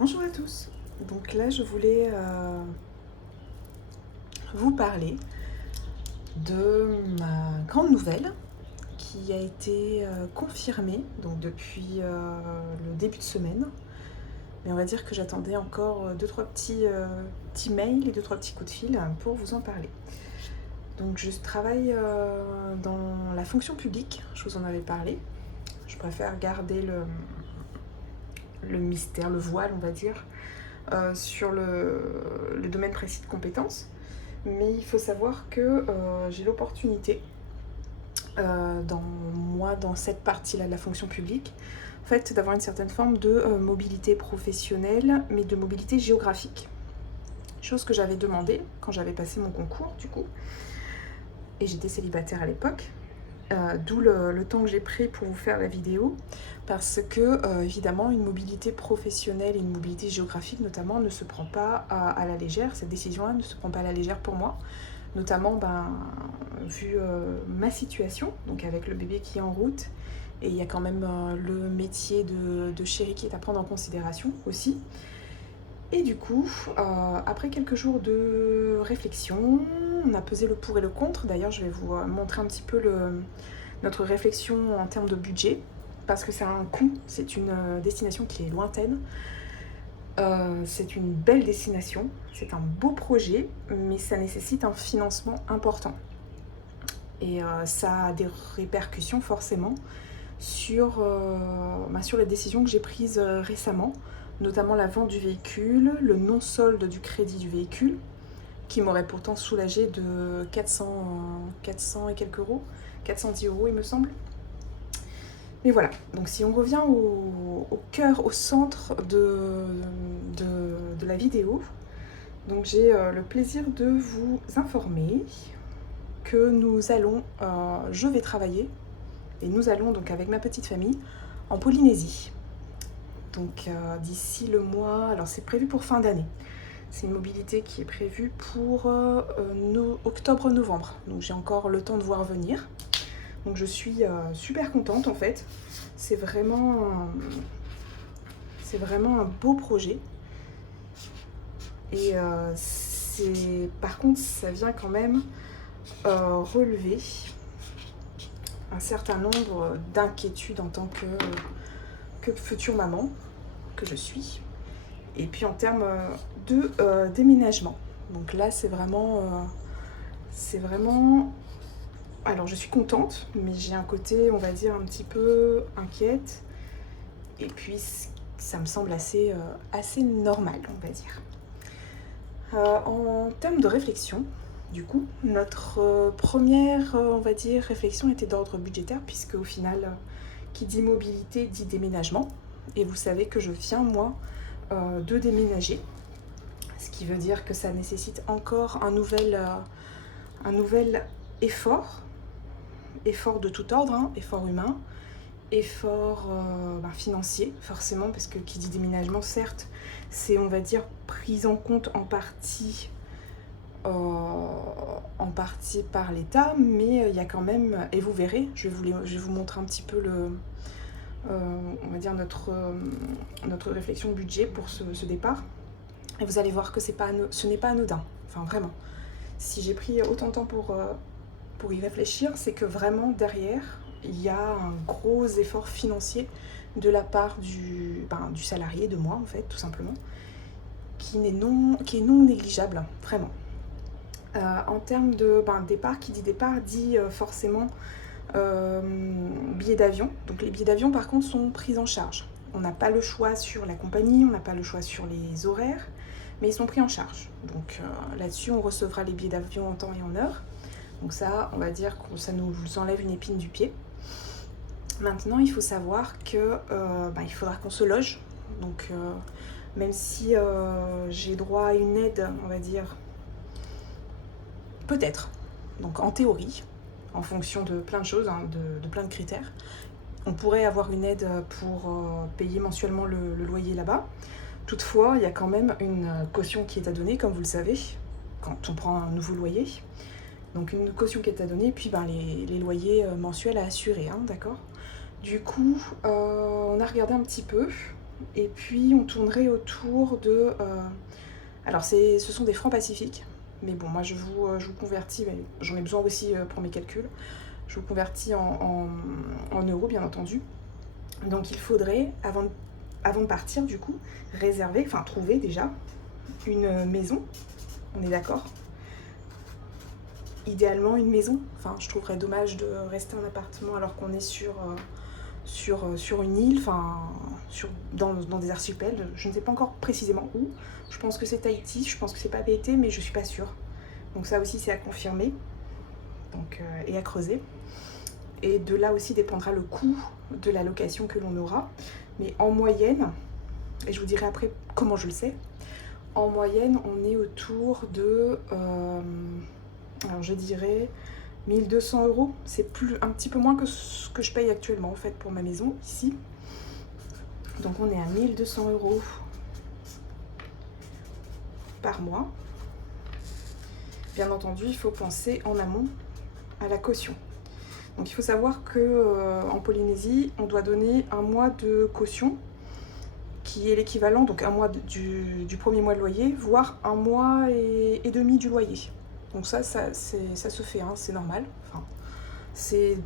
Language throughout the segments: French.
Bonjour à tous. Donc là, je voulais vous parler de ma grande nouvelle qui a été confirmée donc depuis le début de semaine. Mais on va dire que j'attendais encore deux, trois petits mails et deux, trois petits coups de fil pour vous en parler. Donc je travaille dans la fonction publique, je vous en avais parlé. Je préfère garder le mystère, le voile, on va dire, sur le domaine précis de compétences. Mais il faut savoir que j'ai l'opportunité, dans cette partie-là de la fonction publique, en fait, d'avoir une certaine forme de mobilité professionnelle, mais de mobilité géographique. Chose que j'avais demandé quand j'avais passé mon concours, du coup. Et j'étais célibataire à l'époque. D'où le temps que j'ai pris pour vous faire la vidéo, parce que évidemment une mobilité professionnelle et une mobilité géographique notamment ne se prend pas à la légère. Cette décision-là ne se prend pas à la légère pour moi, notamment vu ma situation, donc avec le bébé qui est en route, et il y a quand même le métier de chérie qui est à prendre en considération aussi. Et du coup, après quelques jours de réflexion, on a pesé le pour et le contre. D'ailleurs, je vais vous montrer un petit peu notre réflexion en termes de budget, parce que c'est un coût, c'est une destination qui est lointaine. C'est une belle destination, c'est un beau projet, mais ça nécessite un financement important. Et ça a des répercussions forcément sur les décisions que j'ai prises récemment, notamment la vente du véhicule, le non-solde du crédit du véhicule, qui m'aurait pourtant soulagé de 400 et quelques euros, 410 euros il me semble. Mais voilà, donc si on revient au cœur, au centre de la vidéo, donc j'ai le plaisir de vous informer que je vais travailler, et nous allons donc avec ma petite famille, en Polynésie. Donc d'ici le mois, alors c'est prévu pour fin d'année. C'est une mobilité qui est prévue pour octobre-novembre. Donc j'ai encore le temps de voir venir. Donc je suis super contente en fait. C'est vraiment un beau projet. Et par contre, ça vient quand même relever un certain nombre d'inquiétudes en tant que future maman que je suis. Et puis en termes de déménagement. Donc là, c'est vraiment... Alors je suis contente, mais j'ai un côté, on va dire, un petit peu inquiète. Et puis ça me semble assez normal, on va dire. En termes de réflexion, du coup, notre première, on va dire, réflexion était d'ordre budgétaire, puisque au final, qui dit mobilité dit déménagement. Et vous savez que je viens, moi, de déménager. Ce qui veut dire que ça nécessite encore un nouvel effort de tout ordre, hein, effort humain, effort financier, forcément, parce que qui dit déménagement, certes, c'est, on va dire, prise en compte en partie par l'État, mais il y a quand même, et vous verrez, je vais vous montrer un petit peu on va dire notre réflexion budget pour ce départ. Et vous allez voir que ce n'est pas anodin, enfin vraiment. Si j'ai pris autant de temps pour y réfléchir, c'est que vraiment derrière, il y a un gros effort financier de la part du salarié, de moi en fait, tout simplement, qui est non négligeable, vraiment. En termes de départ, qui dit départ dit forcément billets d'avion. Donc les billets d'avion par contre sont pris en charge. On n'a pas le choix sur la compagnie, on n'a pas le choix sur les horaires, mais ils sont pris en charge. Donc là-dessus, on recevra les billets d'avion en temps et en heure. Donc ça, on va dire que ça nous enlève une épine du pied. Maintenant, il faut savoir que il faudra qu'on se loge. Donc même si j'ai droit à une aide, on va dire, peut-être, donc en théorie, en fonction de plein de choses, hein, de plein de critères, on pourrait avoir une aide pour payer mensuellement le loyer là-bas. Toutefois, il y a quand même une caution qui est à donner, comme vous le savez, quand on prend un nouveau loyer. Donc une caution qui est à donner, puis les loyers mensuels à assurer, hein, d'accord. Du coup, on a regardé un petit peu. Et puis on tournerait autour de... alors ce sont des francs pacifiques. Mais bon, moi je vous convertis, mais j'en ai besoin aussi pour mes calculs. Je vous convertis en euros, bien entendu. Donc il faudrait, avant de partir, du coup, réserver, enfin trouver déjà une maison. On est d'accord? Idéalement une maison. Enfin, je trouverais dommage de rester en appartement alors qu'on est sur une île, enfin, dans des archipels. Je ne sais pas encore précisément où. Je pense que c'est Tahiti, je pense que c'est Papeete, mais je suis pas sûre. Donc ça aussi, c'est à confirmer et à creuser. Et de là aussi dépendra le coût de la location que l'on aura. Mais en moyenne, et je vous dirai après comment je le sais, en moyenne, on est autour de, alors je dirais 1200 €. C'est un petit peu moins que ce que je paye actuellement en fait pour ma maison ici. Donc on est à 1200 € par mois. Bien entendu, il faut penser en amont à la caution. Donc il faut savoir qu'en Polynésie, on doit donner un mois de caution qui est l'équivalent, donc un mois du premier mois de loyer, voire un mois et demi du loyer. Donc ça se fait, hein, c'est normal, enfin, c'est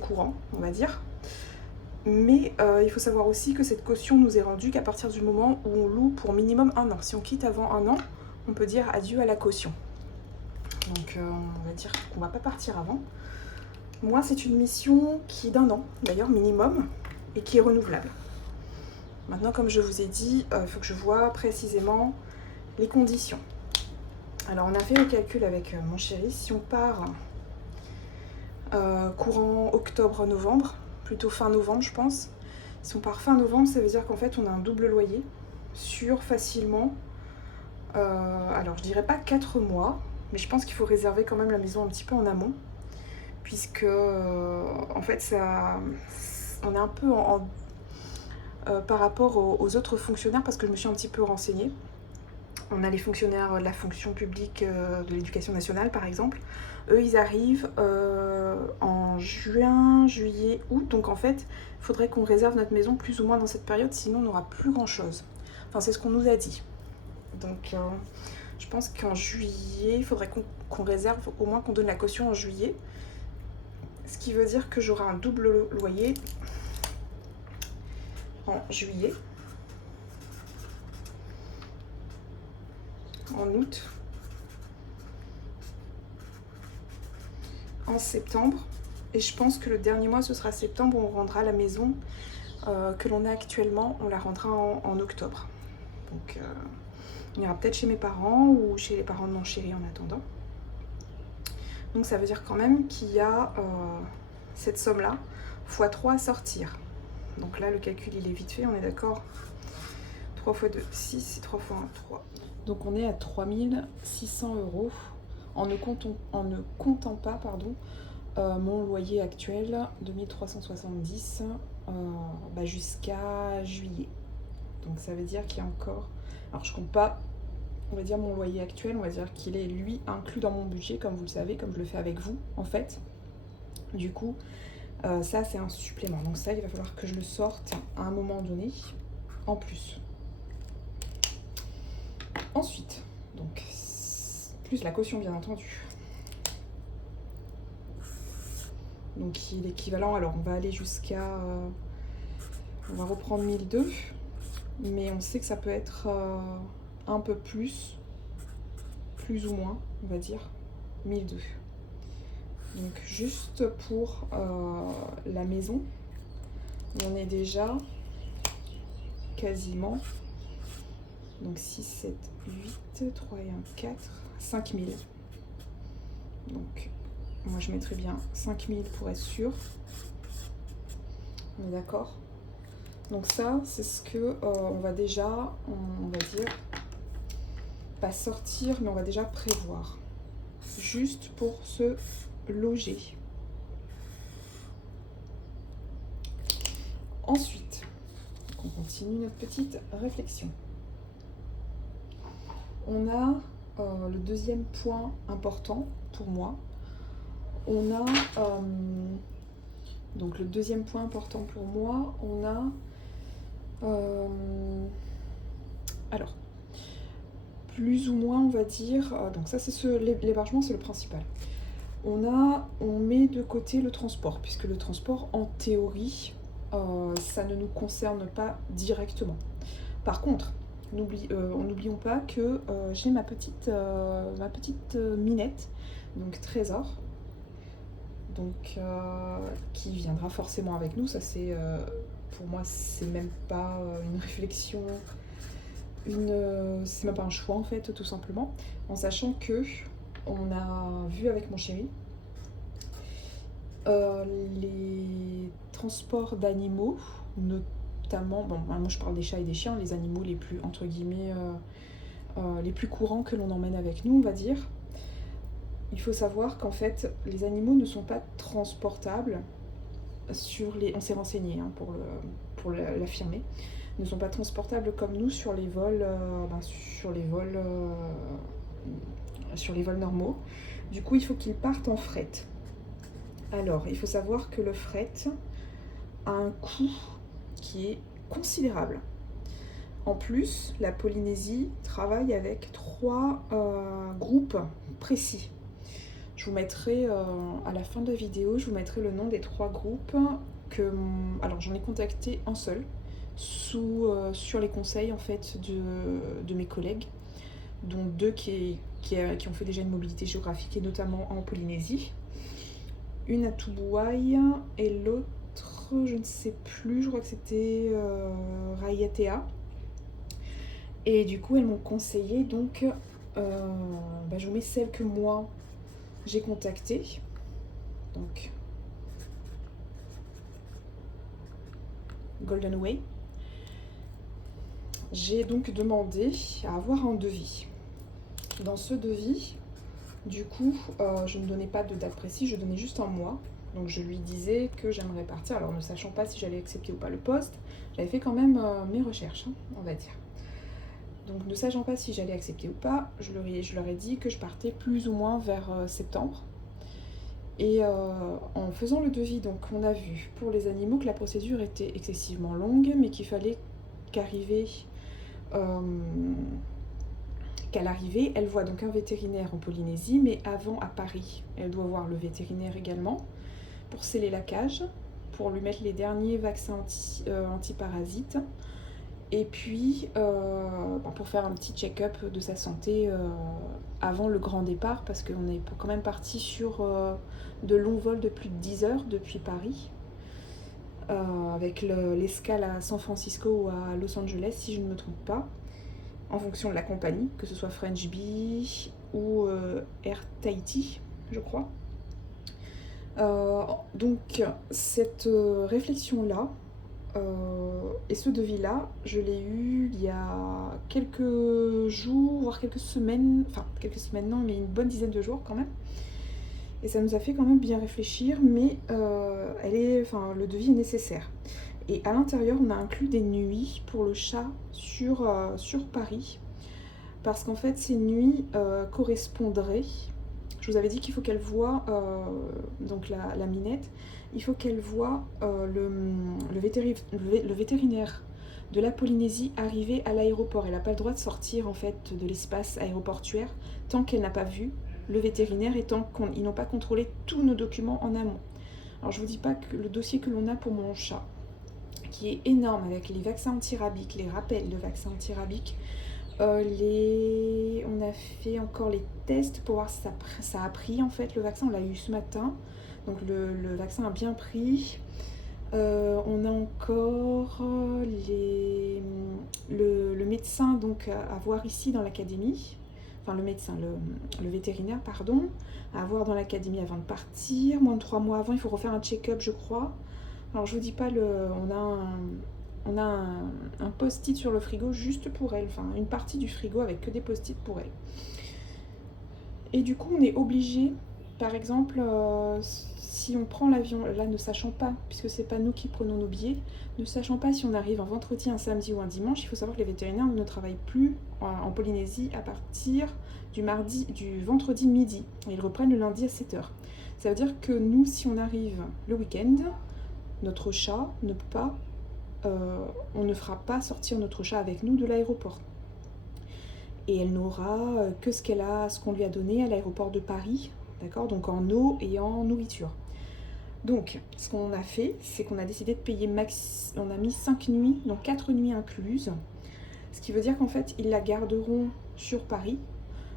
courant, on va dire. Mais il faut savoir aussi que cette caution nous est rendue qu'à partir du moment où on loue pour minimum 1 an. Si on quitte avant 1 an, on peut dire adieu à la caution. Donc on va dire qu'on ne va pas partir avant. Moi, c'est une mission qui est d'1 an, d'ailleurs minimum, et qui est renouvelable. Maintenant, comme je vous ai dit, il faut que je vois précisément les conditions. Alors, on a fait le calcul avec mon chéri. Si on part courant octobre-novembre, plutôt fin novembre, je pense. Si on part fin novembre, ça veut dire qu'en fait, on a un double loyer sur facilement, alors je dirais pas 4 mois, mais je pense qu'il faut réserver quand même la maison un petit peu en amont, puisque en fait, on est un peu par rapport aux autres fonctionnaires, parce que je me suis un petit peu renseignée. On a les fonctionnaires de la fonction publique de l'éducation nationale, par exemple. Eux, ils arrivent en juin, juillet, août. Donc en fait, il faudrait qu'on réserve notre maison plus ou moins dans cette période, sinon on n'aura plus grand-chose. Enfin, c'est ce qu'on nous a dit. Donc je pense qu'en juillet, il faudrait qu'on réserve, au moins qu'on donne la caution en juillet. Ce qui veut dire que j'aurai un double loyer en juillet, en août, en septembre. Et je pense que le dernier mois, ce sera septembre, où on rendra la maison que l'on a actuellement, on la rendra en octobre. Donc on ira peut-être chez mes parents ou chez les parents de mon chéri en attendant. Donc ça veut dire quand même qu'il y a cette somme-là, x3 à sortir. Donc là, le calcul, il est vite fait, on est d'accord. 3 x 2, 6, et 3 x 1, 3. Donc on est à 3600 € en ne comptant pas mon loyer actuel de 1370 jusqu'à juillet. Donc ça veut dire qu'il y a encore... Alors je compte pas, on va dire mon loyer actuel, on va dire qu'il est lui inclus dans mon budget, comme vous le savez, comme je le fais avec vous en fait. Du coup, ça c'est un supplément. Donc ça, il va falloir que je le sorte à un moment donné en plus. Ensuite, donc, plus la caution bien entendu. Donc il est équivalent, alors on va aller jusqu'à... on va reprendre 1002, mais on sait que ça peut être un peu plus ou moins, on va dire, 1002. Donc juste pour la maison, on est déjà quasiment... Donc 6, 7, 8, 3 et 1, 4, 5000. Donc moi je mettrais bien 5000 pour être sûr. On est d'accord? Donc ça, c'est ce que on va déjà, on va dire, pas sortir, mais on va déjà prévoir. Juste pour se loger. Ensuite, on continue notre petite réflexion. On a le deuxième point important pour moi. On a donc le deuxième point important pour moi, on a Alors, plus ou moins, on va dire, donc ça c'est l'hébergement, c'est le principal. On met de côté le transport, puisque le transport, en théorie, ça ne nous concerne pas directement. Par contre, n'oublions pas que j'ai ma petite minette, donc Trésor, donc, qui viendra forcément avec nous. Ça c'est, pour moi, c'est même pas une réflexion, c'est même pas un choix en fait, tout simplement, en sachant que on a vu avec mon chéri les transports d'animaux, notamment, bon, moi je parle des chats et des chiens, les animaux les plus, entre guillemets, les plus courants que l'on emmène avec nous, on va dire. Il faut savoir qu'en fait, les animaux ne sont pas transportables on s'est renseigné hein, pour l'affirmer, ne sont pas transportables comme nous sur les vols, sur les vols normaux. Du coup, il faut qu'ils partent en fret. Alors, il faut savoir que le fret a un coût qui est considérable. En plus, la Polynésie travaille avec 3 groupes précis. Je vous mettrai, à la fin de la vidéo, je vous mettrai le nom des 3 groupes alors j'en ai contacté un seul, sur les conseils en fait de mes collègues, dont 2 qui ont fait déjà une mobilité géographique, et notamment en Polynésie. Une à Tubuai et l'autre, je ne sais plus, je crois que c'était Raiatea. Et du coup, elles m'ont conseillé, donc je vous mets celle que moi j'ai contactée. Donc, Golden Way. J'ai donc demandé à avoir un devis. Dans ce devis, du coup, je ne donnais pas de date précise, je donnais juste un mois. Donc je lui disais que j'aimerais partir, alors ne sachant pas si j'allais accepter ou pas le poste, j'avais fait quand même mes recherches, hein, on va dire. Donc ne sachant pas si j'allais accepter ou pas, je leur ai dit que je partais plus ou moins vers septembre. Et en faisant le devis, donc on a vu pour les animaux que la procédure était excessivement longue, mais qu'il fallait qu'à l'arrivée, elle voit donc un vétérinaire en Polynésie, mais avant à Paris, elle doit voir le vétérinaire également, pour sceller la cage, pour lui mettre les derniers vaccins antiparasites, et puis pour faire un petit check-up de sa santé avant le grand départ, parce qu'on est quand même parti sur de longs vols de plus de 10 heures depuis Paris, avec l'escale à San Francisco ou à Los Angeles, si je ne me trompe pas, en fonction de la compagnie, que ce soit French Bee ou Air Tahiti, je crois. Donc cette réflexion-là et ce devis-là, je l'ai eu il y a quelques jours, voire quelques semaines non, mais une bonne dizaine de jours quand même. Et ça nous a fait quand même bien réfléchir, mais le devis est nécessaire. Et à l'intérieur, on a inclus des nuits pour le chat sur Paris, parce qu'en fait, ces nuits correspondraient. Je vous avais dit qu'il faut qu'elle voie, donc la minette, il faut qu'elle voie le vétérinaire de la Polynésie arriver à l'aéroport. Elle n'a pas le droit de sortir en fait de l'espace aéroportuaire tant qu'elle n'a pas vu le vétérinaire et tant qu'ils n'ont pas contrôlé tous nos documents en amont. Alors je ne vous dis pas que le dossier que l'on a pour mon chat, qui est énorme avec les vaccins antirabiques, les rappels de vaccins antirabiques, on a fait encore les tests pour voir si ça a pris en fait le vaccin, on l'a eu ce matin, donc le vaccin a bien pris. On a encore le médecin donc à voir ici dans l'académie, enfin le vétérinaire pardon, à voir dans l'académie avant de partir, moins de 3 mois avant, il faut refaire un check-up je crois. Alors je vous dis pas, on a un post-it sur le frigo juste pour elle, enfin une partie du frigo avec que des post-it pour elle. Et du coup on est obligé, par exemple, si on prend l'avion, là ne sachant pas, puisque c'est pas nous qui prenons nos billets, ne sachant pas si on arrive un vendredi, un samedi ou un dimanche, il faut savoir que les vétérinaires ne travaillent plus en Polynésie à partir du vendredi midi. Et ils reprennent le lundi à 7h. Ça veut dire que nous, si on arrive le week-end, notre chat ne peut pas on ne fera pas sortir notre chat avec nous de l'aéroport. Et elle n'aura que ce qu'on lui a donné à l'aéroport de Paris, d'accord, donc en eau et en nourriture. Donc, ce qu'on a fait, c'est qu'on a décidé de payer on a mis 5 nuits, donc 4 nuits incluses. Ce qui veut dire qu'en fait, ils la garderont sur Paris.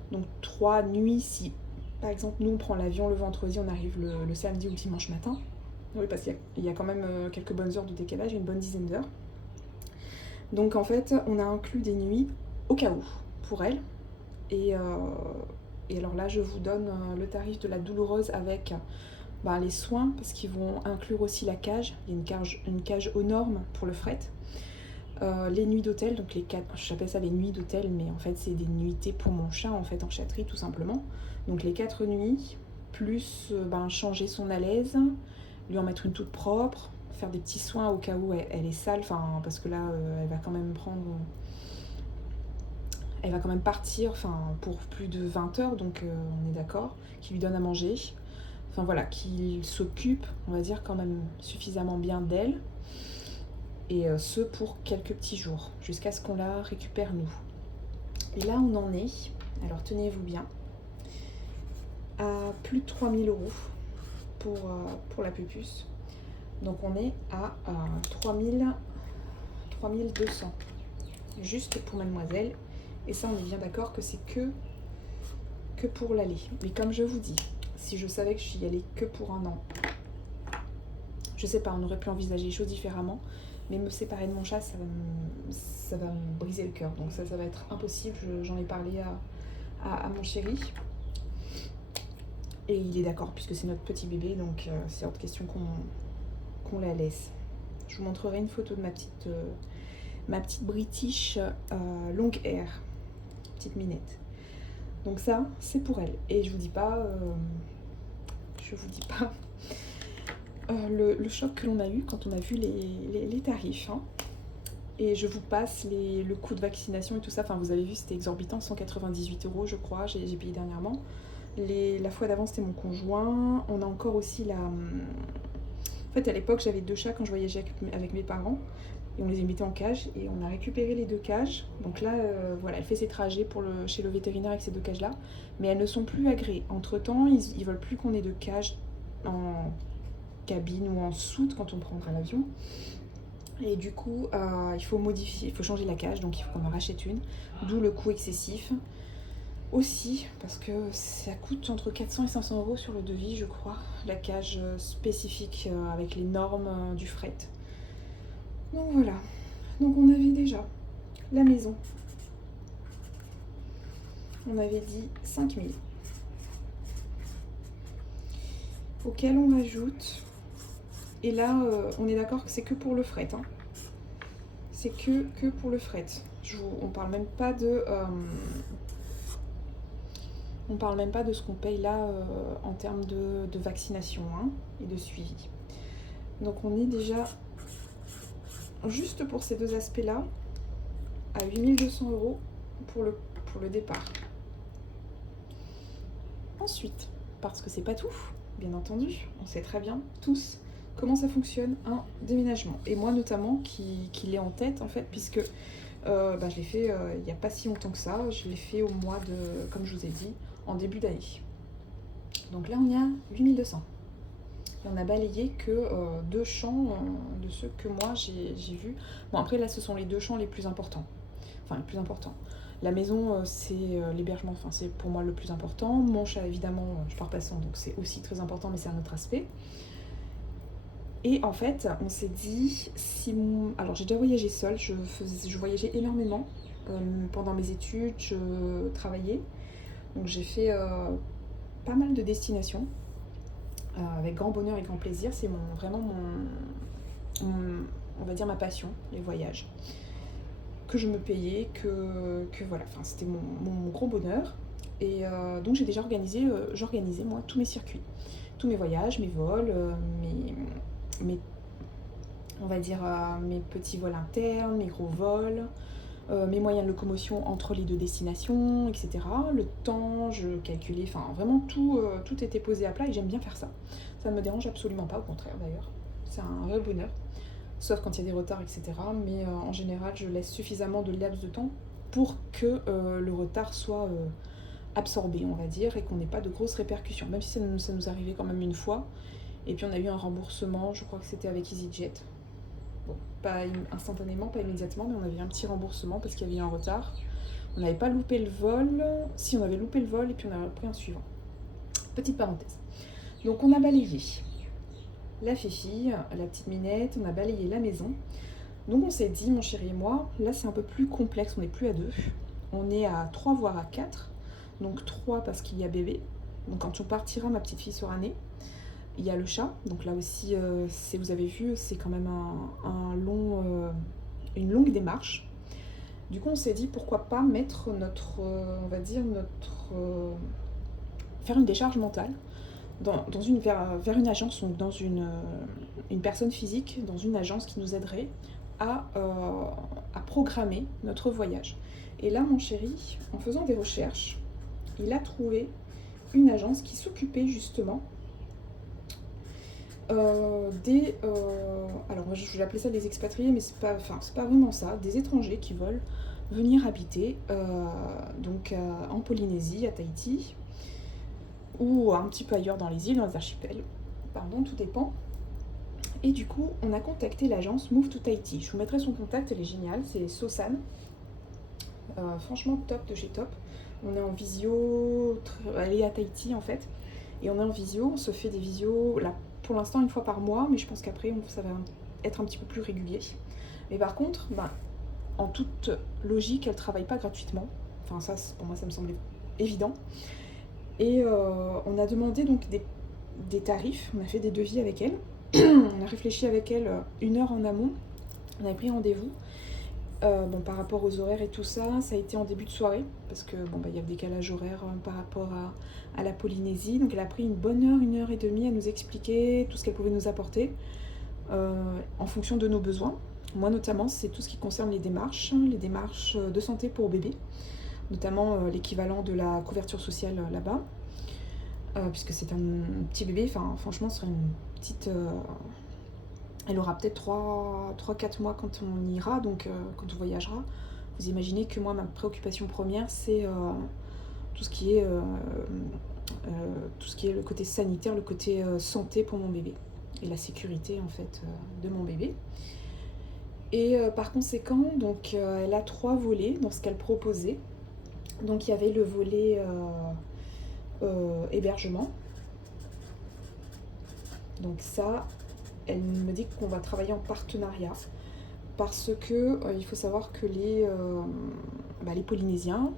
Donc 3 nuits si, par exemple, nous on prend l'avion le vendredi, on arrive le samedi ou le dimanche matin. Oui, parce qu'il y a quand même quelques bonnes heures de décalage, une bonne dizaine d'heures. Donc en fait, on a inclus des nuits au cas où, pour elle. Et alors là, je vous donne le tarif de la douloureuse avec les soins, parce qu'ils vont inclure aussi la cage. Il y a une cage aux normes pour le fret. Les nuits d'hôtel, donc j'appelle ça les nuits d'hôtel, mais en fait c'est des nuitées pour mon chat en fait en chatterie tout simplement. Donc les 4 nuits, plus changer son alaise, lui en mettre une toute propre, faire des petits soins au cas où elle est sale, parce que là elle va quand même partir pour plus de 20 heures, donc on est d'accord, qu'il lui donne à manger, qu'il s'occupe, on va dire quand même suffisamment bien d'elle. Et ce pour quelques petits jours, jusqu'à ce qu'on la récupère nous. Et là on en est, alors tenez-vous bien, à plus de 3 000 € pour la pupus. Donc on est à 3 200, juste pour mademoiselle. Et ça on est bien d'accord que c'est que pour l'aller. Mais comme je vous dis, si je savais que je suis allée que pour un an, je sais pas, on aurait pu envisager les choses différemment. Mais me séparer de mon chat, ça va me briser le cœur. Donc ça va être impossible. J'en ai parlé à mon chéri. Et il est d'accord, puisque c'est notre petit bébé. Donc c'est hors de question qu'on la laisse. Je vous montrerai une photo de ma petite British long hair. Petite minette. Donc ça, c'est pour elle. Et je vous dis pas... le choc que l'on a eu quand on a vu les tarifs. Et je vous passe le coût de vaccination et tout ça. Vous avez vu, c'était exorbitant, 198 € je crois, j'ai payé dernièrement. La fois d'avant, c'était mon conjoint. On a encore aussi En fait, à l'époque, j'avais 2 chats quand je voyageais avec mes parents. Et on les mettait en cage et on a récupéré les 2 cages. Donc là, elle fait ses trajets chez le vétérinaire avec ces 2 cages-là. Mais elles ne sont plus agréées. Entre-temps, ils veulent plus qu'on ait de cages en cabine ou en soute quand on prendra l'avion. Et du coup, il faut modifier, il faut changer la cage, donc il faut qu'on en rachète une. D'où le coût excessif. Aussi, parce que ça coûte entre 400 et 500 € sur le devis, je crois, la cage spécifique avec les normes du fret. Donc voilà. Donc on avait déjà la maison. On avait dit 5 000. Auquel on rajoute... Et là, on est d'accord que c'est que pour le fret. C'est que pour le fret. On parle même pas de... On parle même pas de ce qu'on paye là en termes de vaccination et de suivi. Donc on est déjà, juste pour ces 2 aspects-là, à 8 200 € pour le départ. Ensuite, parce que c'est pas tout, bien entendu, on sait très bien tous comment ça fonctionne un déménagement. Et moi notamment, qui l'ai en tête en fait, puisque je l'ai fait il n'y a pas si longtemps que ça. Je l'ai fait au mois de, comme je vous ai dit, en début d'année. Donc là on est à 8 200. Et on a balayé que 2 champs de ceux que moi j'ai vus. Bon après là ce sont les 2 champs les plus importants. Enfin les plus importants. La maison c'est l'hébergement, c'est pour moi le plus important. Mon chat évidemment, je pars pas sans, donc c'est aussi très important, mais c'est un autre aspect. Et en fait, on s'est dit, alors j'ai déjà voyagé seule, je voyageais énormément pendant mes études, je travaillais. Donc j'ai fait pas mal de destinations, avec grand bonheur et grand plaisir. C'est vraiment on va dire ma passion, les voyages. Que je me payais, que voilà, c'était mon gros bonheur. Et donc j'ai déjà j'organisais moi tous mes circuits, tous mes voyages, mes vols, on va dire mes petits vols internes, mes gros vols, mes moyens de locomotion entre les 2 destinations, etc. Le temps, je calculais, vraiment tout était posé à plat et j'aime bien faire ça. Ça ne me dérange absolument pas, au contraire d'ailleurs. C'est un vrai bonheur. sauf quand il y a des retards, etc. Mais en général, je laisse suffisamment de laps de temps pour que le retard soit absorbé, on va dire, et qu'on n'ait pas de grosses répercussions, même si ça nous arrivait quand même une fois. Et puis on a eu un remboursement, je crois que c'était avec EasyJet. Bon, pas instantanément, pas immédiatement, mais on avait un petit remboursement parce qu'il y avait eu un retard. On n'avait pas loupé le vol, si on avait loupé le vol et puis on a pris un suivant. Petite parenthèse. Donc on a balayé la Fifi, la petite Minette, on a balayé la maison. Donc on s'est dit, mon chéri et moi, là c'est un peu plus complexe, on n'est plus à 2. On est à 3 voire à 4. Donc 3 parce qu'il y a bébé. Donc quand on partira, ma petite fille sera née. Il y a le chat, donc là aussi, vous avez vu, c'est quand même une longue démarche. Du coup, on s'est dit pourquoi pas mettre on va dire faire une décharge mentale vers une agence, donc dans une personne physique, dans une agence qui nous aiderait à programmer notre voyage. Et là, mon chéri, en faisant des recherches, il a trouvé une agence qui s'occupait justement alors je vais appeler ça des expatriés, mais c'est pas vraiment ça, des étrangers qui veulent venir habiter en Polynésie, à Tahiti, ou un petit peu ailleurs dans les îles, dans les archipels, pardon, tout dépend. Et du coup, on a contacté l'agence Move to Tahiti. Je vous mettrai son contact, elle est géniale, c'est Sosan. Franchement top de chez top. On est en visio, elle est à Tahiti en fait, et on est en visio, on se fait des visios là pour l'instant une fois par mois, mais je pense qu'après ça va être un petit peu plus régulier. Mais par contre, en toute logique, elle ne travaille pas gratuitement. Enfin ça, pour moi, ça me semblait évident. Et on a demandé donc des tarifs, on a fait des devis avec elle. On a réfléchi avec elle 1 heure en amont, on avait pris rendez-vous. Par rapport aux horaires et tout ça, ça a été en début de soirée, parce que y a le décalage horaire par rapport à la Polynésie. Donc elle a pris une bonne heure, 1 heure et demie à nous expliquer tout ce qu'elle pouvait nous apporter en fonction de nos besoins. Moi notamment, c'est tout ce qui concerne les démarches de santé pour bébé, notamment l'équivalent de la couverture sociale là-bas, puisque c'est un petit bébé, franchement ce serait une petite... Elle aura peut-être 3-4 mois quand on ira, donc quand on voyagera. Vous imaginez que moi, ma préoccupation première, c'est tout ce qui est le côté sanitaire, le côté santé pour mon bébé. Et la sécurité, en fait, de mon bébé. Et par conséquent, donc, elle a 3 volets dans ce qu'elle proposait. Donc, il y avait le volet hébergement. Donc ça... Elle me dit qu'on va travailler en partenariat parce que il faut savoir que les Polynésiens,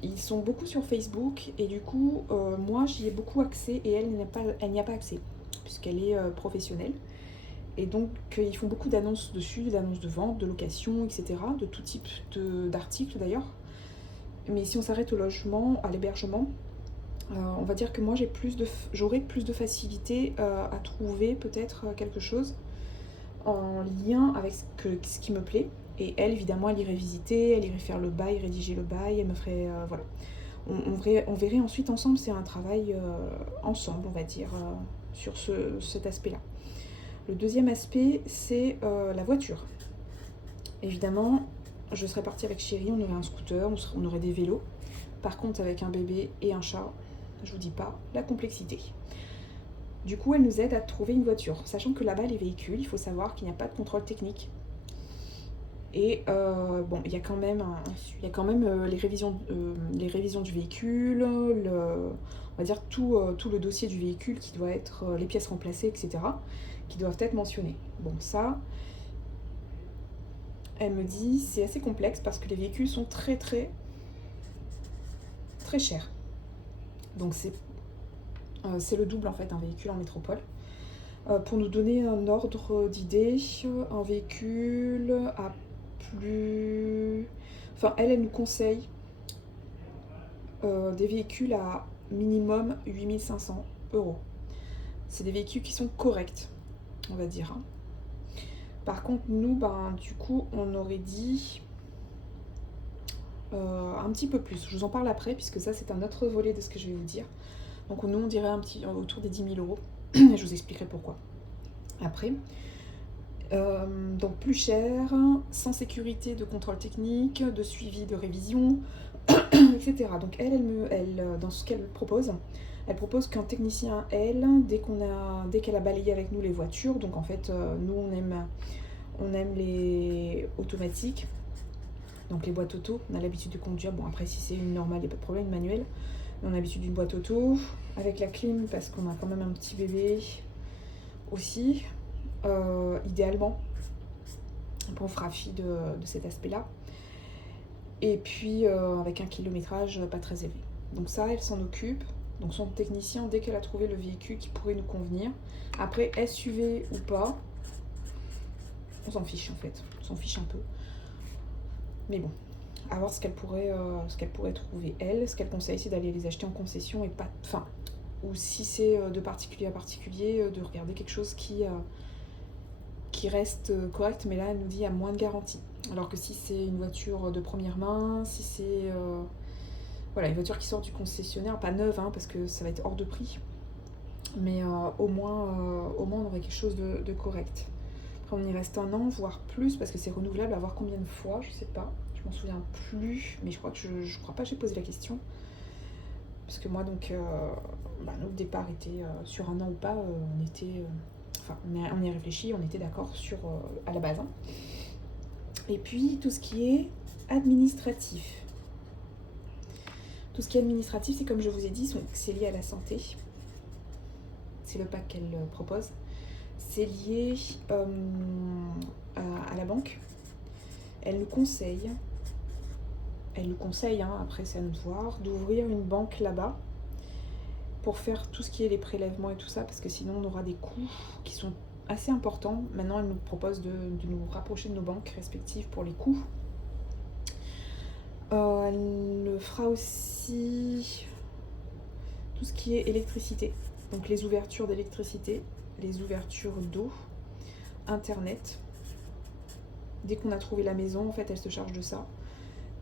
ils sont beaucoup sur Facebook et du coup, moi j'y ai beaucoup accès et elle n'y a pas accès puisqu'elle est professionnelle. Et donc ils font beaucoup d'annonces dessus, d'annonces de vente, de location, etc. De tout type d'articles d'ailleurs. Mais si on s'arrête au logement, à l'hébergement, on va dire que moi j'aurais plus de facilité à trouver peut-être quelque chose en lien avec ce qui me plaît. Et elle, évidemment, elle irait visiter, elle irait faire le bail, rédiger le bail, elle me ferait... voilà. On verrait ensuite ensemble, c'est un travail ensemble, on va dire, sur cet aspect-là. Le deuxième aspect, c'est la voiture. Évidemment, je serais partie avec chéri, on aurait un scooter, on aurait des vélos. Par contre, avec un bébé et un chat, je vous dis pas la complexité. Du coup, elle nous aide à trouver une voiture, sachant que là-bas, les véhicules, il faut savoir qu'il n'y a pas de contrôle technique. Et il y a quand même, les révisions du véhicule, on va dire tout le dossier du véhicule qui doit être, les pièces remplacées, etc., qui doivent être mentionnées. Bon, ça, elle me dit, c'est assez complexe parce que les véhicules sont très très très chers. Donc c'est le double en fait, un véhicule en métropole. Pour nous donner un ordre d'idée, un véhicule à plus... Enfin, elle nous conseille des véhicules à minimum 8 500 €. C'est des véhicules qui sont corrects, on va dire. Par contre, nous, du coup, on aurait dit un petit peu plus. Je vous en parle après, puisque ça, c'est un autre volet de ce que je vais vous dire. Donc nous, on dirait autour des 10 000 €. Je vous expliquerai pourquoi après. Donc plus cher, sans sécurité de contrôle technique, de suivi de révision, etc. Donc dans ce qu'elle propose, elle propose qu'un technicien, dès qu'elle a balayé avec nous les voitures, donc en fait, nous on aime les automatiques, donc les boîtes auto, on a l'habitude de conduire, bon après si c'est une normale, il n'y a pas de problème, une manuelle, mais on a l'habitude d'une boîte auto, avec la clim, parce qu'on a quand même un petit bébé aussi, idéalement, on fera fi de cet aspect-là. Et puis avec un kilométrage pas très élevé. Donc ça, elle s'en occupe. Donc son technicien, dès qu'elle a trouvé le véhicule qui pourrait nous convenir. Après, SUV ou pas, on s'en fiche en fait. On s'en fiche un peu. Mais bon, à voir ce qu'elle pourrait trouver elle. Ce qu'elle conseille, c'est d'aller les acheter en concession et pas... Enfin, ou si c'est de particulier à particulier, de regarder quelque chose qui reste correct, mais là elle nous dit à moins de garantie. Alors que si c'est une voiture de première main, si c'est voilà, une voiture qui sort du concessionnaire, pas neuve hein, parce que ça va être hors de prix, mais au moins on aurait quelque chose de correct. Après on y reste 1 an, voire plus, parce que c'est renouvelable, à voir combien de fois, je sais pas, je m'en souviens plus, mais je crois pas que j'ai posé la question. Parce que moi donc notre départ était sur 1 an ou pas, on était... Enfin, on y a réfléchi, on était d'accord à la base. Hein. Et puis, tout ce qui est administratif. Tout ce qui est administratif, c'est comme je vous ai dit, c'est lié à la santé. C'est le pack qu'elle propose. C'est lié à la banque. Elle nous conseille, hein, après c'est à nous de voir, d'ouvrir une banque là-bas pour faire tout ce qui est les prélèvements et tout ça, parce que sinon on aura des coûts qui sont assez importants. Maintenant, elle nous propose de nous rapprocher de nos banques respectives pour les coûts. Elle fera aussi tout ce qui est électricité, donc les ouvertures d'électricité, les ouvertures d'eau, internet. Dès qu'on a trouvé la maison, en fait, elle se charge de ça.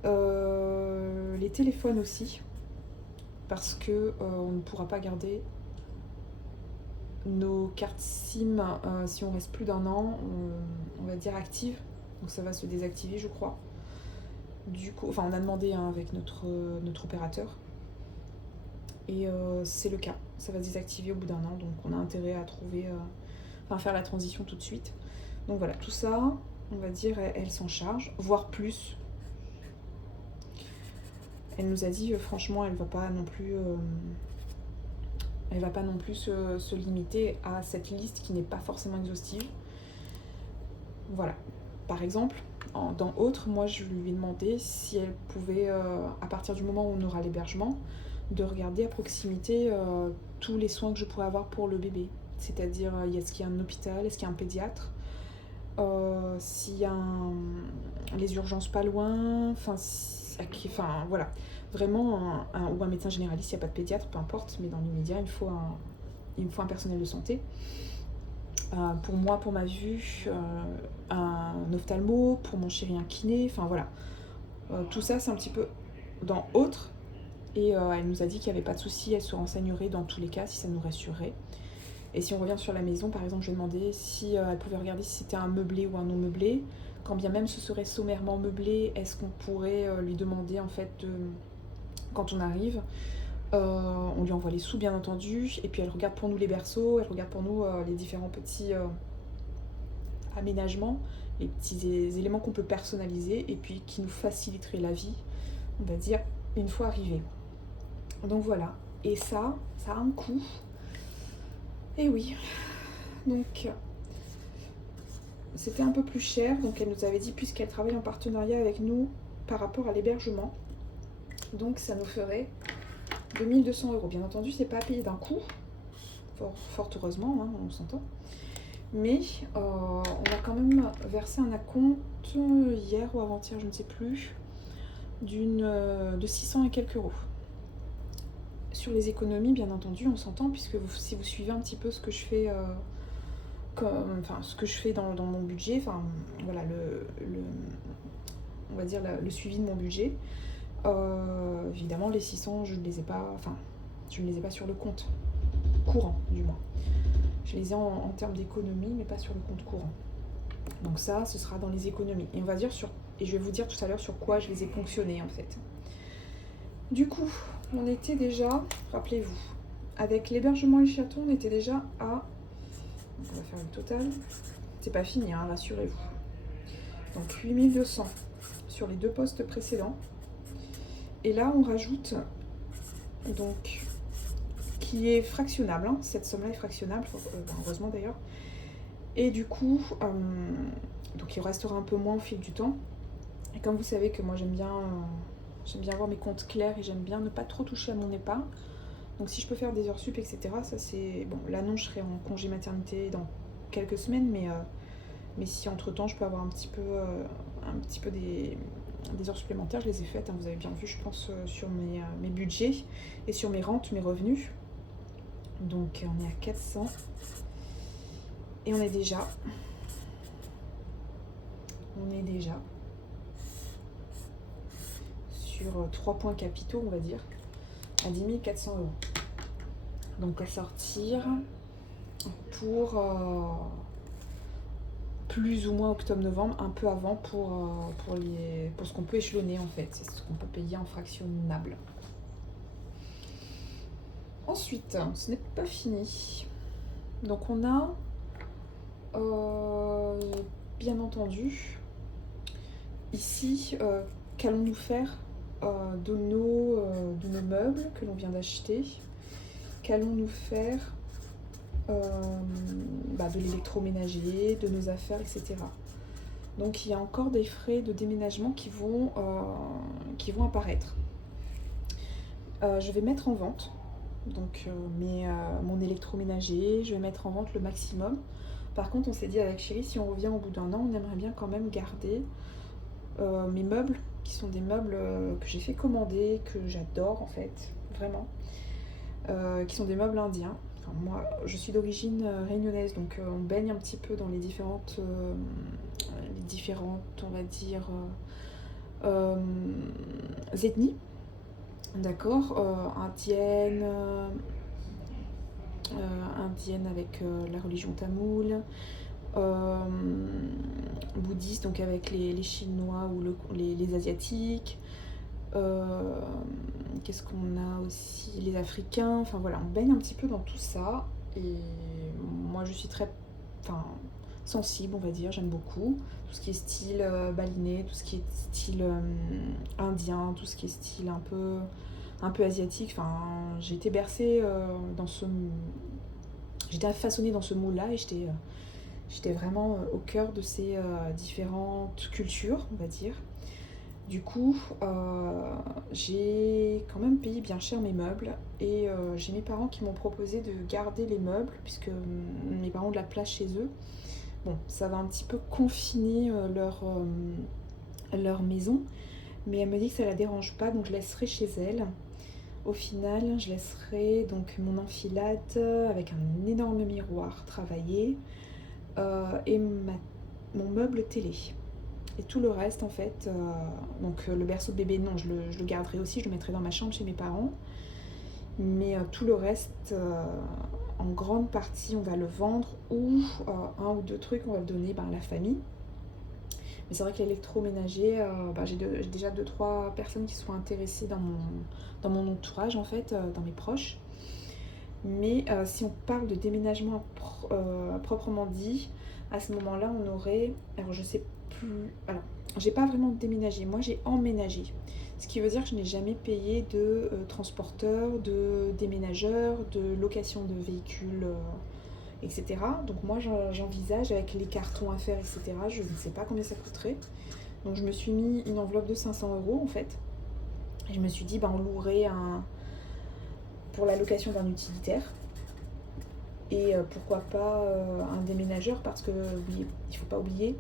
Les téléphones aussi, parce que on ne pourra pas garder nos cartes SIM si on reste plus d'1 an, on va dire actives, donc ça va se désactiver je crois. Du coup, enfin on a demandé hein, avec notre opérateur et c'est le cas, ça va se désactiver au bout d'1 an, donc on a intérêt à faire la transition tout de suite. Donc voilà, tout ça, on va dire, elle s'en charge, voire plus. Elle nous a dit franchement elle va pas non plus se limiter à cette liste qui n'est pas forcément exhaustive. Voilà. Par exemple, dans Autre, moi je lui ai demandé si elle pouvait, à partir du moment où on aura l'hébergement, de regarder à proximité tous les soins que je pourrais avoir pour le bébé. C'est-à-dire, est-ce qu'il y a un hôpital, est-ce qu'il y a un pédiatre, s'il y a les urgences pas loin, enfin voilà. Vraiment, ou un médecin généraliste, il n'y a pas de pédiatre, peu importe, mais dans l'immédiat, il me faut un personnel de santé. Pour moi, pour ma vue, un ophtalmo, pour mon chéri un kiné, enfin voilà. Tout ça, c'est un petit peu dans Autre, et elle nous a dit qu'il n'y avait pas de souci, elle se renseignerait dans tous les cas si ça nous rassurait. Et si on revient sur la maison, par exemple, je lui ai demandé si elle pouvait regarder si c'était un meublé ou un non meublé. Quand bien même ce serait sommairement meublé, est-ce qu'on pourrait lui demander en fait quand on arrive, on lui envoie les sous bien entendu, et puis elle regarde pour nous les berceaux, elle regarde pour nous les différents petits aménagements, les petits éléments qu'on peut personnaliser et puis qui nous faciliteraient la vie, on va dire, une fois arrivé. Donc voilà, et ça a un coût. Et oui, donc c'était un peu plus cher, donc elle nous avait dit, puisqu'elle travaille en partenariat avec nous par rapport à l'hébergement, donc ça nous ferait 2200 €. Bien entendu, c'est pas à payer d'un coup, fort heureusement, hein, on s'entend. Mais on a quand même versé un acompte hier ou avant-hier, je ne sais plus, de 600 et quelques euros. Sur les économies, bien entendu, on s'entend, puisque si vous suivez un petit peu ce que je fais, dans mon budget, enfin voilà, on va dire le suivi de mon budget. Évidemment, les 600, je ne les ai pas sur le compte courant, du moins. Je les ai en termes d'économie, mais pas sur le compte courant. Donc ça, ce sera dans les économies. Et on va dire et je vais vous dire tout à l'heure sur quoi je les ai ponctionnés en fait. Du coup, on était déjà, rappelez-vous, avec l'hébergement et le chaton, on était déjà à... Donc on va faire le total. C'est pas fini, hein, rassurez-vous. Donc 8200 sur les 2 postes précédents. Et là, on rajoute, donc, qui est fractionnable, hein, cette somme-là est fractionnable, heureusement d'ailleurs. Et du coup, donc il restera un peu moins au fil du temps. Et comme vous savez que moi j'aime bien avoir mes comptes clairs et j'aime bien ne pas trop toucher à mon épargne. Donc si je peux faire des heures sup, etc., ça c'est... Bon, là non, je serai en congé maternité dans quelques semaines, mais si entre-temps je peux avoir un petit peu des heures supplémentaires, je les ai faites, hein, vous avez bien vu, je pense, sur mes budgets et sur mes rentes, mes revenus. Donc on est à 400 et on est déjà sur 3 points capitaux, on va dire, à 10 400 euros. Donc à sortir pour plus ou moins octobre-novembre, un peu avant pour ce qu'on peut échelonner en fait, c'est ce qu'on peut payer en fractionnable. Ensuite, ce n'est pas fini. Donc on a bien entendu ici qu'allons-nous faire de nos meubles que l'on vient d'acheter, qu'allons-nous faire de l'électroménager, de nos affaires, etc. Donc il y a encore des frais de déménagement qui vont apparaître. Je vais mettre en vente donc mon électroménager, je vais mettre en vente le maximum. Par contre, on s'est dit avec Chérie, si on revient au bout d'un an, on aimerait bien quand même garder mes meubles, qui sont des meubles que j'ai fait commander, que j'adore en fait, vraiment, qui sont des meubles indiens. Enfin, moi, je suis d'origine réunionnaise, donc on baigne un petit peu dans les différentes on va dire, ethnies. D'accord, indienne avec la religion tamoule, bouddhiste, donc avec les Chinois ou les Asiatiques. Qu'est-ce qu'on a aussi? Les Africains, enfin voilà, on baigne un petit peu dans tout ça. Et moi je suis très sensible, on va dire, j'aime beaucoup. Tout ce qui est style balinais, tout ce qui est style indien, tout ce qui est style un peu asiatique. Enfin, j'ai été bercée j'étais façonnée dans ce moule-là et j'étais vraiment au cœur de ces différentes cultures, on va dire. Du coup, j'ai quand même payé bien cher mes meubles et j'ai mes parents qui m'ont proposé de garder les meubles puisque mes parents ont de la place chez eux. Bon, ça va un petit peu confiner leur maison, mais elle me dit que ça la dérange pas, donc je laisserai chez elle. Au final, je laisserai donc mon enfilade avec un énorme miroir travaillé et mon meuble télé. Et tout le reste, en fait, donc le berceau de bébé, non, je le garderai aussi, je le mettrai dans ma chambre chez mes parents. Mais tout le reste, en grande partie, on va le vendre ou un ou deux trucs, on va le donner à la famille. Mais c'est vrai que l'électroménager, j'ai déjà 2-3 personnes qui sont intéressées dans mon entourage, en fait, dans mes proches. Mais si on parle de déménagement proprement dit, à ce moment-là, on aurait... Alors, je sais plus... Alors, j'ai pas vraiment déménagé. Moi, j'ai emménagé. Ce qui veut dire que je n'ai jamais payé de transporteur, de déménageur, de location de véhicules, etc. Donc moi, j'envisage avec les cartons à faire, etc. Je ne sais pas combien ça coûterait. Donc je me suis mis une enveloppe de 500 € en fait. Et je me suis dit, on louerait pour la location d'un utilitaire. Et pourquoi pas un déménageur, parce que oui, il ne faut pas oublier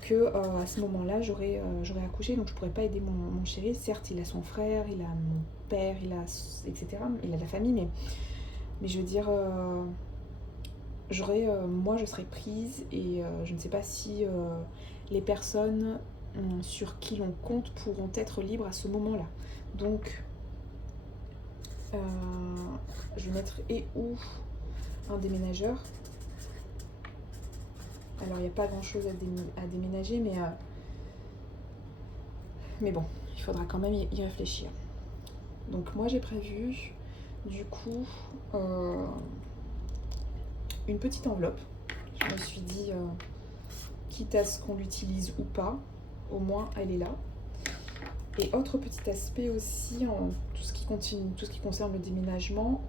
que à ce moment-là, j'aurais accouché, donc je ne pourrais pas aider mon chéri. Certes, il a son frère, il a mon père, il a etc. Il a de la famille, mais je veux dire, moi, je serais prise et je ne sais pas si les personnes sur qui l'on compte pourront être libres à ce moment-là. Donc, je vais mettre un déménageur Alors il n'y a pas grand chose à déménager, mais bon, il faudra quand même y réfléchir. Donc moi j'ai prévu du coup une petite enveloppe. Je me suis dit, quitte à ce qu'on l'utilise ou pas, au moins elle est là. Et autre petit aspect aussi, en tout ce qui concerne le déménagement,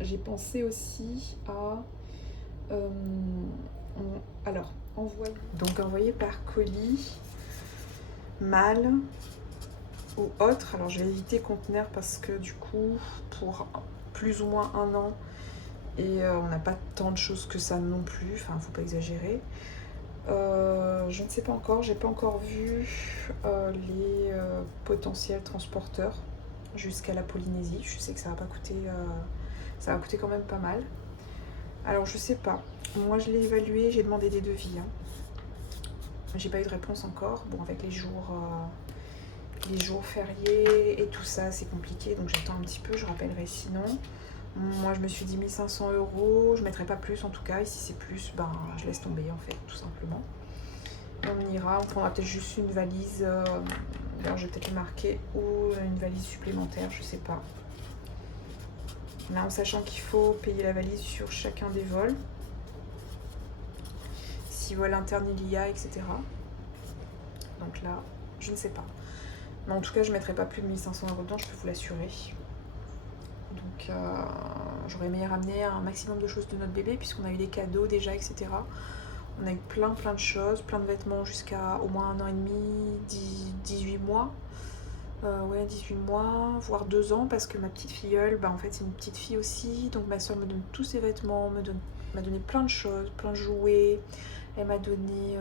j'ai pensé aussi à envoyer par colis, mail ou autre. Alors je vais éviter conteneur parce que du coup, pour plus ou moins 1 an, et on n'a pas tant de choses que ça non plus, enfin faut pas exagérer. Je ne sais pas encore, j'ai pas encore vu les potentiels transporteurs jusqu'à la Polynésie. Je sais que ça va pas coûter, ça va coûter quand même pas mal. Alors je sais pas, moi je l'ai évalué, j'ai demandé des devis. J'ai pas eu de réponse encore. Bon, avec les jours fériés et tout ça, c'est compliqué, donc j'attends un petit peu, je rappellerai sinon. Moi je me suis dit 1 500 €, je mettrai pas plus en tout cas, et si c'est plus, ben je laisse tomber en fait, tout simplement. Et on ira, on prendra peut-être juste une valise, alors je vais peut-être le marquer, ou une valise supplémentaire, je sais pas. Là en sachant qu'il faut payer la valise sur chacun des vols, si vol interne il y a, etc. Donc là, je ne sais pas. Mais en tout cas, je ne mettrai pas plus de 1 500 € dedans, je peux vous l'assurer. Donc j'aurais aimé ramener un maximum de choses de notre bébé puisqu'on a eu des cadeaux déjà, etc. On a eu plein de choses, plein de vêtements jusqu'à au moins 1 an et demi, 18 mois. 18 mois, voire 2 ans, parce que ma petite filleule, en fait c'est une petite fille aussi, donc ma soeur me donne tous ses vêtements, m'a donné plein de choses, plein de jouets, elle m'a donné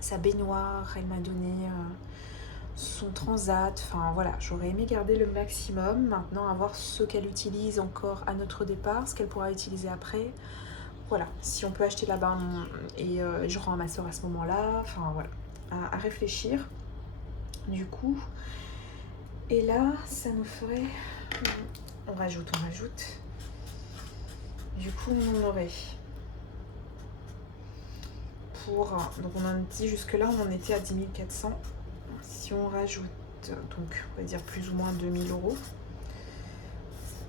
sa baignoire, elle m'a donné son transat, enfin voilà, j'aurais aimé garder le maximum, maintenant à voir ce qu'elle utilise encore à notre départ, ce qu'elle pourra utiliser après, voilà, si on peut acheter là-bas et je rends à ma soeur à ce moment-là, enfin voilà, à réfléchir. Du coup, et là, ça nous ferait... On rajoute. Du coup, on en aurait pour... Donc, on a dit jusque-là, on en était à 10 400. Si on rajoute, donc, on va dire plus ou moins 2 000 €.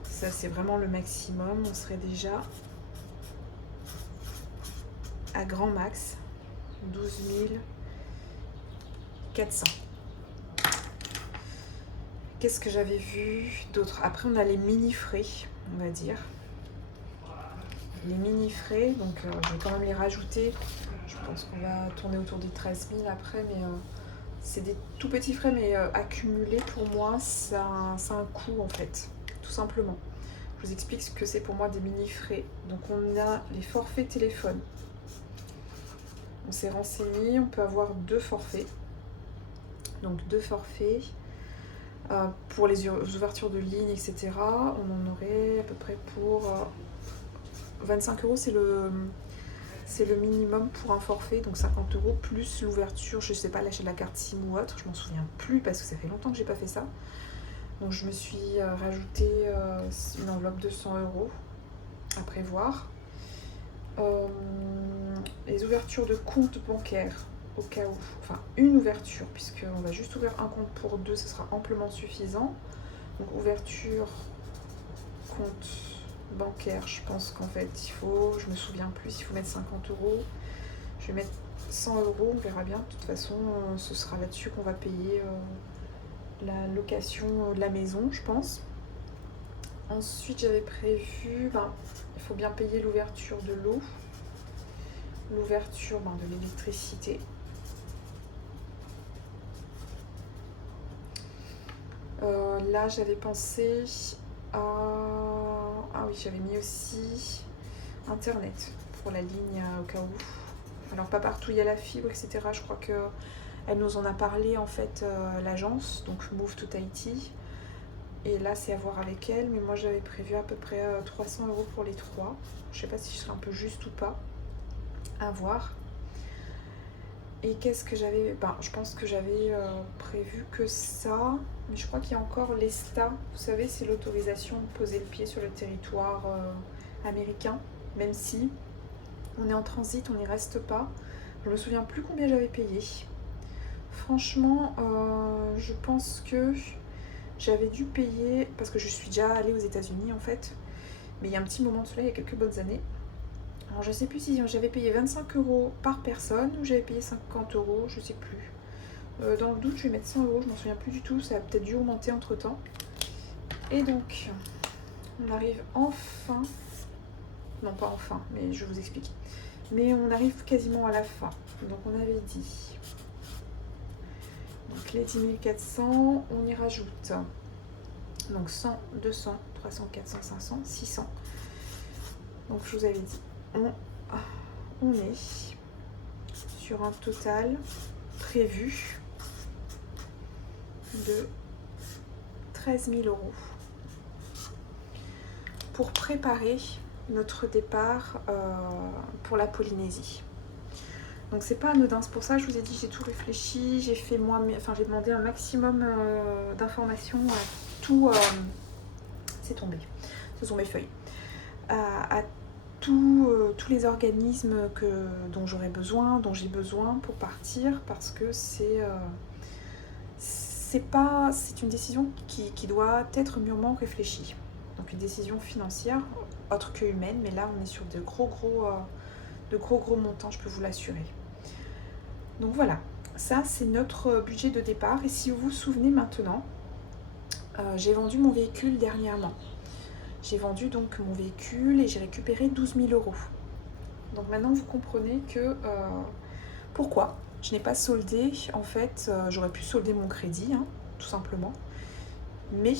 Ça, c'est vraiment le maximum. On serait déjà à grand max 12 400. Qu'est-ce que j'avais vu d'autre? Après, on a les mini-frais, on va dire. Les mini-frais, donc je vais quand même les rajouter. Je pense qu'on va tourner autour des 13 000 après, mais c'est des tout petits frais, mais accumulés pour moi, ça a un coût en fait, tout simplement. Je vous explique ce que c'est pour moi des mini-frais. Donc on a les forfaits téléphone. On s'est renseigné, on peut avoir 2 forfaits. Donc 2 forfaits. Pour les ouvertures de ligne, etc., on en aurait à peu près pour 25 €, c'est le minimum pour un forfait, donc 50 € plus l'ouverture, je sais pas, l'achat de la carte SIM ou autre, je m'en souviens plus parce que ça fait longtemps que j'ai pas fait ça. Donc je me suis rajouté une enveloppe de 100 € à prévoir. Les ouvertures de compte bancaire, au cas où, enfin une ouverture, puisqu'on va juste ouvrir un compte pour 2, ce sera amplement suffisant. Donc ouverture, compte bancaire, je pense qu'en fait il faut, je me souviens plus, il faut mettre 50 €. Je vais mettre 100 €, on verra bien. De toute façon, ce sera là-dessus qu'on va payer la location de la maison, je pense. Ensuite, j'avais prévu, il faut bien payer l'ouverture de l'eau, l'ouverture de l'électricité. Là, j'avais pensé à... Ah oui, j'avais mis aussi Internet pour la ligne au cas où. Alors, pas partout il y a la fibre, etc. Je crois qu'elle nous en a parlé, en fait, l'agence, donc Move to Tahiti. Et là, c'est à voir avec elle, mais moi, j'avais prévu à peu près 300 € pour les 3. Je sais pas si je serai un peu juste ou pas. À voir. Et qu'est-ce que j'avais... je pense que j'avais prévu que ça, mais je crois qu'il y a encore l'ESTA. Vous savez, c'est l'autorisation de poser le pied sur le territoire américain, même si On est en transit, on n'y reste pas. Je me souviens plus combien j'avais payé. Franchement, je pense que j'avais dû payer, parce que je suis déjà allée aux États-Unis en fait, mais il y a un petit moment de cela, il y a quelques bonnes années. Alors je sais plus si j'avais payé 25 € par personne ou j'avais payé 50 €, je sais plus. Dans le doute, je vais mettre 100 €, je m'en souviens plus du tout, ça a peut-être dû augmenter entre temps. Et donc, on arrive enfin, non pas enfin, mais je vous explique. Mais on arrive quasiment à la fin. Donc on avait dit, donc les 10 400, on y rajoute donc 100, 200, 300, 400, 500, 600. Donc je vous avais dit, on est sur un total prévu de 13 000 € pour préparer notre départ pour la Polynésie. Donc c'est pas anodin, c'est pour ça que je vous ai dit, j'ai tout réfléchi, j'ai fait j'ai demandé un maximum d'informations à tout, c'est tombé, ce sont mes feuilles, à tous les organismes dont j'aurais besoin, dont j'ai besoin pour partir, parce que c'est une décision qui doit être mûrement réfléchie. Donc une décision financière, autre que humaine, mais là on est sur de gros montants, je peux vous l'assurer. Donc voilà, ça c'est notre budget de départ. Et si vous vous souvenez maintenant, j'ai vendu mon véhicule dernièrement. J'ai vendu donc mon véhicule et j'ai récupéré 12 000 €. Donc maintenant vous comprenez que pourquoi je n'ai pas soldé. En fait, j'aurais pu solder mon crédit, hein, tout simplement. Mais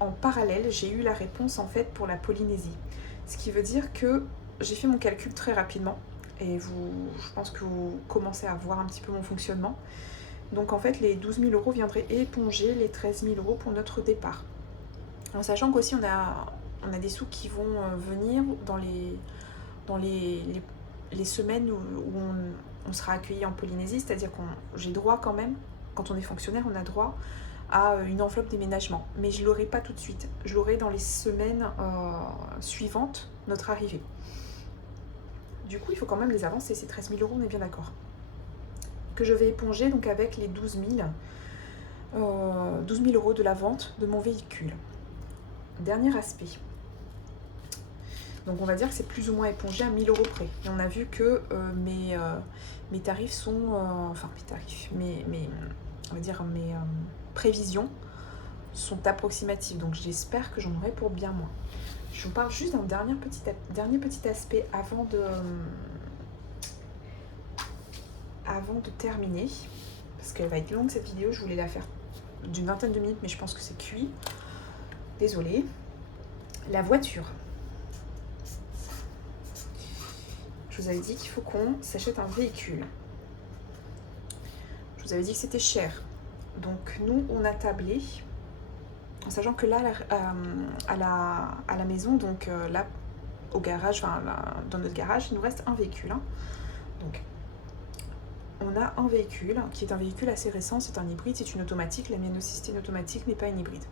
en parallèle, j'ai eu la réponse en fait pour la Polynésie. Ce qui veut dire que j'ai fait mon calcul très rapidement. Et je pense que vous commencez à voir un petit peu mon fonctionnement. Donc en fait, les 12 000 € viendraient éponger les 13 000 € pour notre départ. En sachant qu'aussi on a des sous qui vont venir dans les semaines où on sera accueilli en Polynésie. C'est-à-dire j'ai droit quand même, quand on est fonctionnaire, on a droit à une enveloppe déménagement. Mais je ne l'aurai pas tout de suite. Je l'aurai dans les semaines suivantes notre arrivée. Du coup, il faut quand même les avancer, ces 13 000 €, on est bien d'accord. Que je vais éponger donc avec les 12 000 € de la vente de mon véhicule. Dernier aspect. Donc on va dire que c'est plus ou moins épongé à 1 000 € près. Et on a vu que mes tarifs sont... on va dire mes prévisions sont approximatives. Donc j'espère que j'en aurai pour bien moins. Je vous parle juste d'un dernier petit aspect avant de terminer, parce qu'elle va être longue cette vidéo, je voulais la faire d'une vingtaine de minutes, mais je pense que c'est cuit. Désolée. La voiture. Je vous avais dit qu'il faut qu'on s'achète un véhicule. Je vous avais dit que c'était cher. Donc nous, on a tablé, en sachant que là, à la maison, donc là, au garage, dans notre garage, il nous reste un véhicule. Hein. Donc, on a un véhicule qui est un véhicule assez récent, c'est un hybride, c'est une automatique. La mienne aussi, c'est une automatique, mais pas une hybride.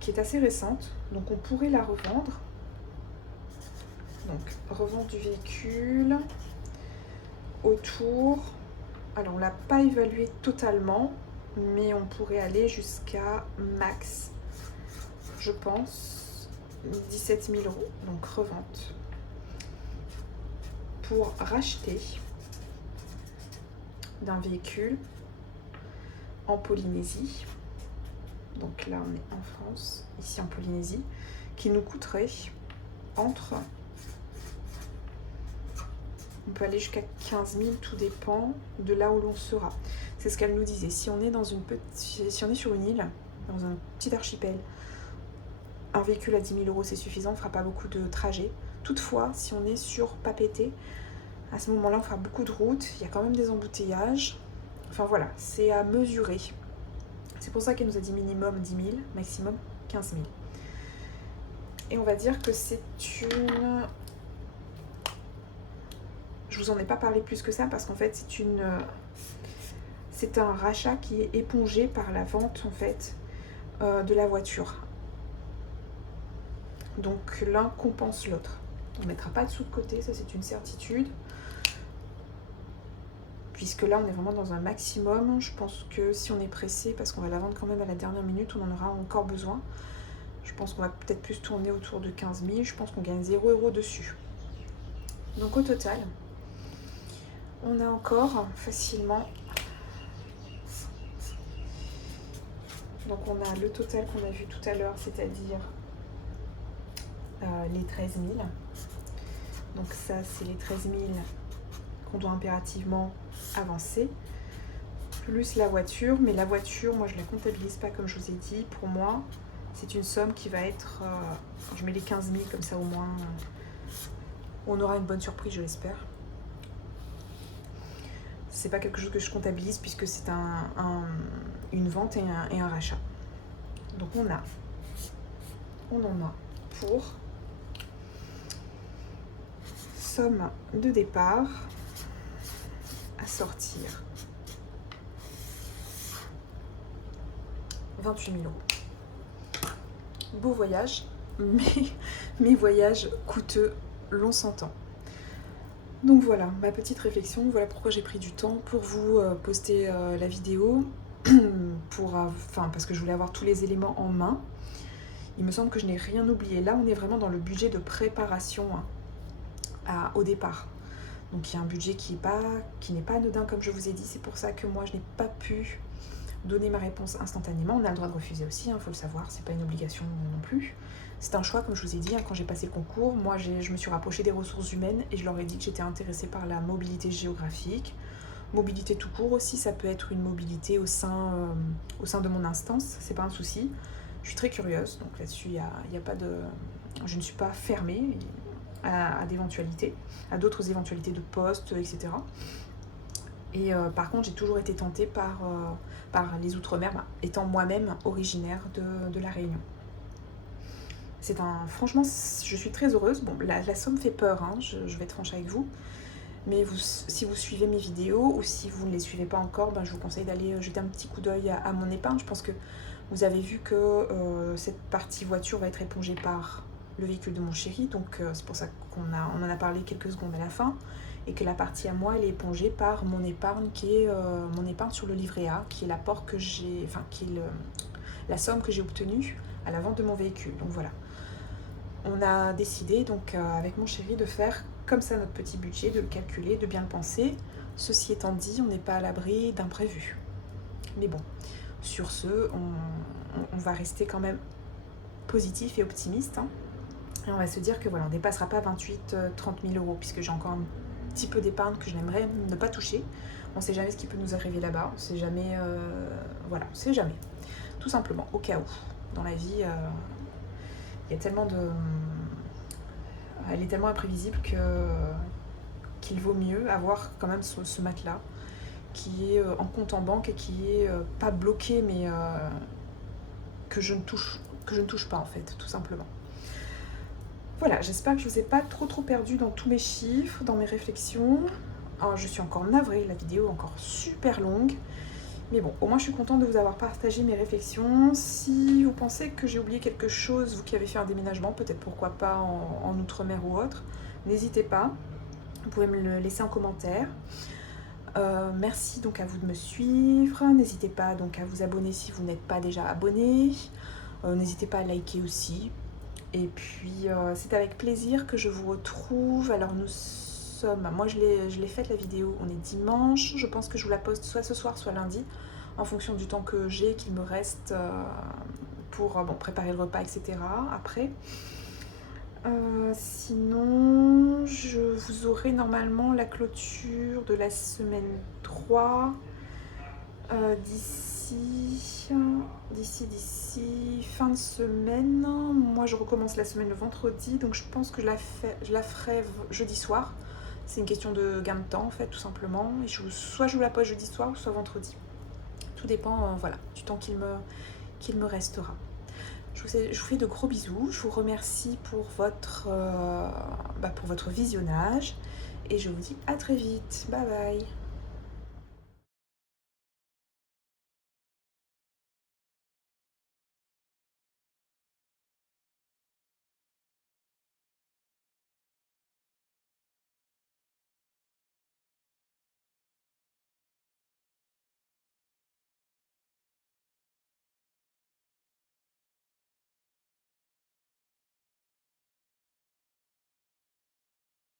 Qui est assez récente, donc on pourrait la revendre. Donc, revente du véhicule autour. Alors, on l'a pas évalué totalement, mais on pourrait aller jusqu'à max, je pense, 17 000 €. Donc, revente. Pour racheter d'un véhicule en Polynésie. Donc là, on est en France, ici en Polynésie, qui nous coûterait entre... On peut aller jusqu'à 15 000, tout dépend de là où l'on sera. C'est ce qu'elle nous disait. Si on est si on est sur une île, dans un petit archipel, un véhicule à 10 000 €, c'est suffisant, on ne fera pas beaucoup de trajets. Toutefois, si on est sur Papeete, à ce moment-là, on fera beaucoup de routes, il y a quand même des embouteillages. Enfin voilà, c'est à mesurer. C'est pour ça qu'elle nous a dit minimum 10 000, maximum 15 000. Et on va dire que c'est une... Je vous en ai pas parlé plus que ça parce qu'en fait c'est un rachat qui est épongé par la vente en fait de la voiture. Donc l'un compense l'autre. On ne mettra pas de sous de côté, ça c'est une certitude. Puisque là on est vraiment dans un maximum. Je pense que si on est pressé, parce qu'on va la vendre quand même à la dernière minute, on en aura encore besoin. Je pense qu'on va peut-être plus tourner autour de 15 000. Je pense qu'on gagne 0 € dessus. Donc au total, on a encore facilement... Donc on a le total qu'on a vu tout à l'heure, c'est-à-dire les 13 000. Donc ça, c'est les 13 000 qu'on doit impérativement avancer. Plus la voiture. Mais la voiture, moi, je ne la comptabilise pas comme je vous ai dit. Pour moi, c'est une somme qui va être... je mets les 15 000 comme ça au moins. On aura une bonne surprise, je l'espère. C'est pas quelque chose que je comptabilise puisque c'est une vente et un rachat. Donc on en a pour somme de départ à sortir 28 000 €. Beau voyage, mais mes voyages coûteux, l'on s'entend. Donc voilà, ma petite réflexion, voilà pourquoi j'ai pris du temps pour vous poster la vidéo, parce que je voulais avoir tous les éléments en main. Il me semble que je n'ai rien oublié. Là, on est vraiment dans le budget de préparation au départ. Donc il y a un budget qui n'est pas anodin comme je vous ai dit, c'est pour ça que moi je n'ai pas pu donner ma réponse instantanément. On a le droit de refuser aussi, faut le savoir, c'est pas une obligation non plus. C'est un choix, comme je vous ai dit, quand j'ai passé le concours, moi je me suis rapprochée des ressources humaines et je leur ai dit que j'étais intéressée par la mobilité géographique. Mobilité tout court aussi, ça peut être une mobilité au sein de mon instance, c'est pas un souci. Je suis très curieuse, donc là-dessus, y a pas de... je ne suis pas fermée à d'éventualités, à d'autres éventualités de postes, etc. Et par contre, j'ai toujours été tentée par les Outre-mer, étant moi-même originaire de La Réunion. Franchement, je suis très heureuse. Bon, la somme fait peur, je vais être franche avec vous. Mais si vous suivez mes vidéos ou si vous ne les suivez pas encore, je vous conseille d'aller jeter un petit coup d'œil à mon épargne. Je pense que vous avez vu que cette partie voiture va être épongée par le véhicule de mon chéri. Donc c'est pour ça qu'on en a parlé quelques secondes à la fin. Et que la partie à moi, elle est épongée par mon épargne qui est mon épargne sur le livret A, qui est l'apport que j'ai, la somme que j'ai obtenue à la vente de mon véhicule. Donc voilà. On a décidé donc avec mon chéri de faire comme ça notre petit budget, de le calculer, de bien le penser. Ceci étant dit, on n'est pas à l'abri d'imprévus. Mais bon, sur ce, on va rester quand même positif et optimiste. Et on va se dire que voilà, on ne dépassera pas 28-30 000 €, puisque j'ai encore un petit peu d'épargne que je n'aimerais ne pas toucher. On ne sait jamais ce qui peut nous arriver là-bas. On ne sait jamais, voilà, on ne sait jamais. Tout simplement, au cas où. Dans la vie, il y a tellement de... Elle est tellement imprévisible qu'il vaut mieux avoir quand même ce matelas qui est en compte en banque et qui est pas bloqué, mais que je ne touche pas en fait, tout simplement. Voilà, j'espère que je ne vous ai pas trop perdu dans tous mes chiffres, dans mes réflexions. Alors, je suis encore navrée, la vidéo est encore super longue. Mais bon, au moins je suis contente de vous avoir partagé mes réflexions. Si vous pensez que j'ai oublié quelque chose, vous qui avez fait un déménagement, peut-être pourquoi pas en Outre-mer ou autre, n'hésitez pas. Vous pouvez me le laisser en commentaire. Merci donc à vous de me suivre. N'hésitez pas donc à vous abonner si vous n'êtes pas déjà abonné. N'hésitez pas à liker aussi. Et puis c'est avec plaisir que je vous retrouve. Alors nous sommes... Moi je l'ai faite la vidéo, on est dimanche. Je pense que je vous la poste soit ce soir, soit lundi, en fonction du temps que j'ai, qu'il me reste pour préparer le repas, etc. après. Sinon, je vous aurai normalement la clôture de la semaine 3 d'ici fin de semaine. Moi, je recommence la semaine le vendredi, donc je pense que je la ferai jeudi soir. C'est une question de gain de temps, en fait, tout simplement. Et soit je vous la poste jeudi soir, ou soit vendredi. Tout dépend, voilà, du temps qu'il me restera. Je vous fais de gros bisous. Je vous remercie pour votre visionnage. Et je vous dis à très vite. Bye bye.